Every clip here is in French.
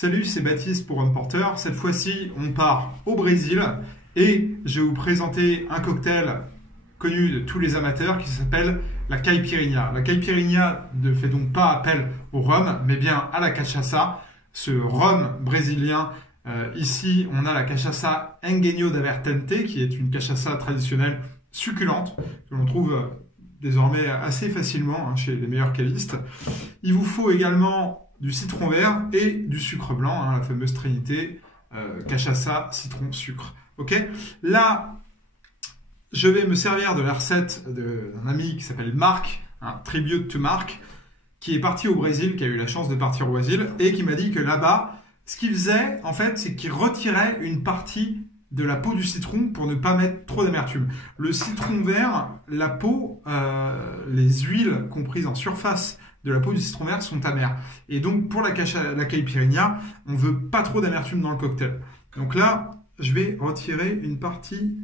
Salut, c'est Baptiste pour Home Porter. Cette fois-ci, on part au Brésil et je vais vous présenter un cocktail connu de tous les amateurs qui s'appelle la caipirinha. La caipirinha ne fait donc pas appel au rhum, mais bien à la cachaça, ce rhum brésilien. Ici, on a la cachaça Engenho da Vertente, qui est une cachaça traditionnelle succulente que l'on trouve désormais assez facilement chez les meilleurs cavistes. Il vous faut également du citron vert et du sucre blanc, la fameuse trinité cachaça, citron, sucre. Ok. Là, je vais me servir de la recette d'un ami qui s'appelle Marc, Tribute to Marc, qui est parti au Brésil, qui a eu la chance de partir au Brésil, et qui m'a dit que là-bas, ce qu'il faisait, en fait, c'est qu'il retirait une partie de la peau du citron pour ne pas mettre trop d'amertume. Le citron vert, la peau, les huiles comprises en surface de la peau du citron vert sont amères. Et donc, pour la caipirinha, on ne veut pas trop d'amertume dans le cocktail. Donc là, je vais retirer une partie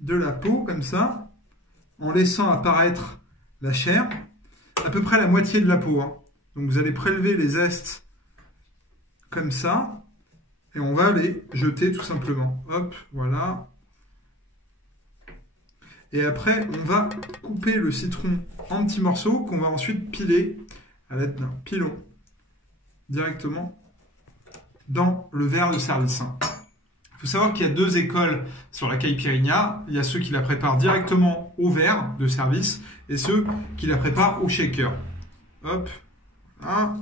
de la peau, comme ça, en laissant apparaître la chair, à peu près la moitié de la peau. Donc, vous allez prélever les zestes comme ça, et on va les jeter tout simplement. Hop, voilà. Et après, on va couper le citron en petits morceaux qu'on va ensuite piler à l'aide d'un pilon directement dans le verre de service. Il faut savoir qu'il y a deux écoles sur la caipirinha. Il y a ceux qui la préparent directement au verre de service et ceux qui la préparent au shaker. Hop, voilà.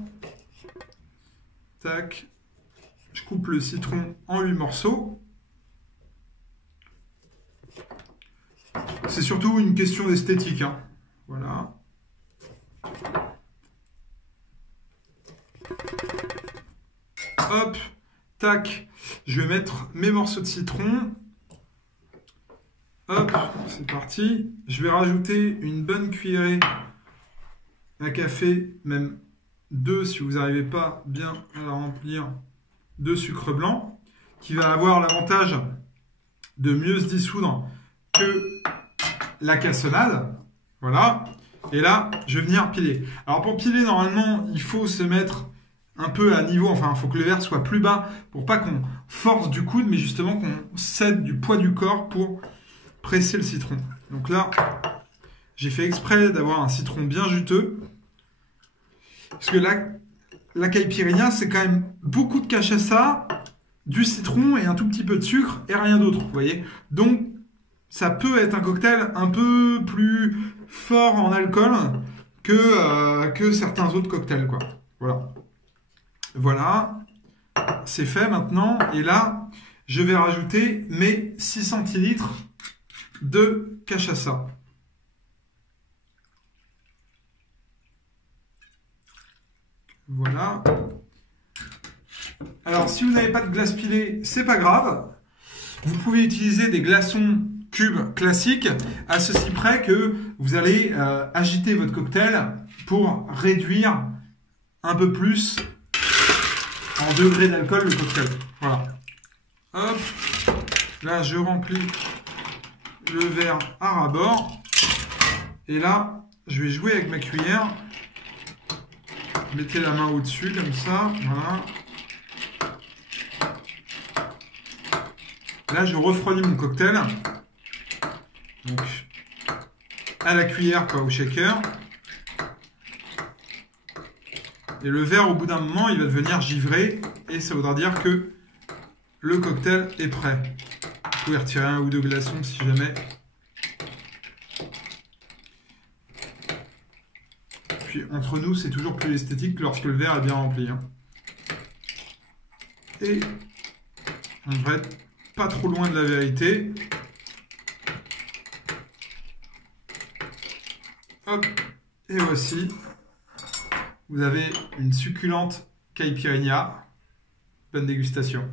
Tac. Je coupe le citron en 8 morceaux. C'est surtout une question d'esthétique. Voilà. Hop, tac. Je vais mettre mes morceaux de citron. Hop, c'est parti. Je vais rajouter une bonne cuillerée à café, même 2 si vous n'arrivez pas bien à la remplir, de sucre blanc, qui va avoir l'avantage de mieux se dissoudre que la cassonade. Voilà. Et là, je vais venir piler. Alors pour piler, normalement, il faut se mettre un peu à niveau, enfin, il faut que le verre soit plus bas pour pas qu'on force du coude, mais justement qu'on cède du poids du corps pour presser le citron. Donc là, j'ai fait exprès d'avoir un citron bien juteux. Parce que la caipirinha, c'est quand même beaucoup de cachaça, du citron et un tout petit peu de sucre et rien d'autre, vous voyez. Donc, ça peut être un cocktail un peu plus fort en alcool que certains autres cocktails, quoi. Voilà. Voilà. C'est fait maintenant. Et là, je vais rajouter mes 6 centilitres de cachaça. Voilà. Alors, si vous n'avez pas de glace pilée, c'est pas grave. Vous pouvez utiliser des glaçons cubes classiques, à ceci près que vous allez agiter votre cocktail pour réduire un peu plus en degrés d'alcool le cocktail. Voilà. Hop. Là, je remplis le verre à ras-bord. Et là, je vais jouer avec ma cuillère. Mettez la main au-dessus, comme ça. Voilà. Là, je refroidis mon cocktail. Donc, à la cuillère, pas au shaker. Et le verre, au bout d'un moment, il va devenir givré. Et ça voudra dire que le cocktail est prêt. Vous pouvez retirer un ou deux glaçons si jamais. Puis entre nous, c'est toujours plus esthétique lorsque le verre est bien rempli. Et on devrait être pas trop loin de la vérité. Hop, et voici. Vous avez une succulente caipirinha. Bonne dégustation.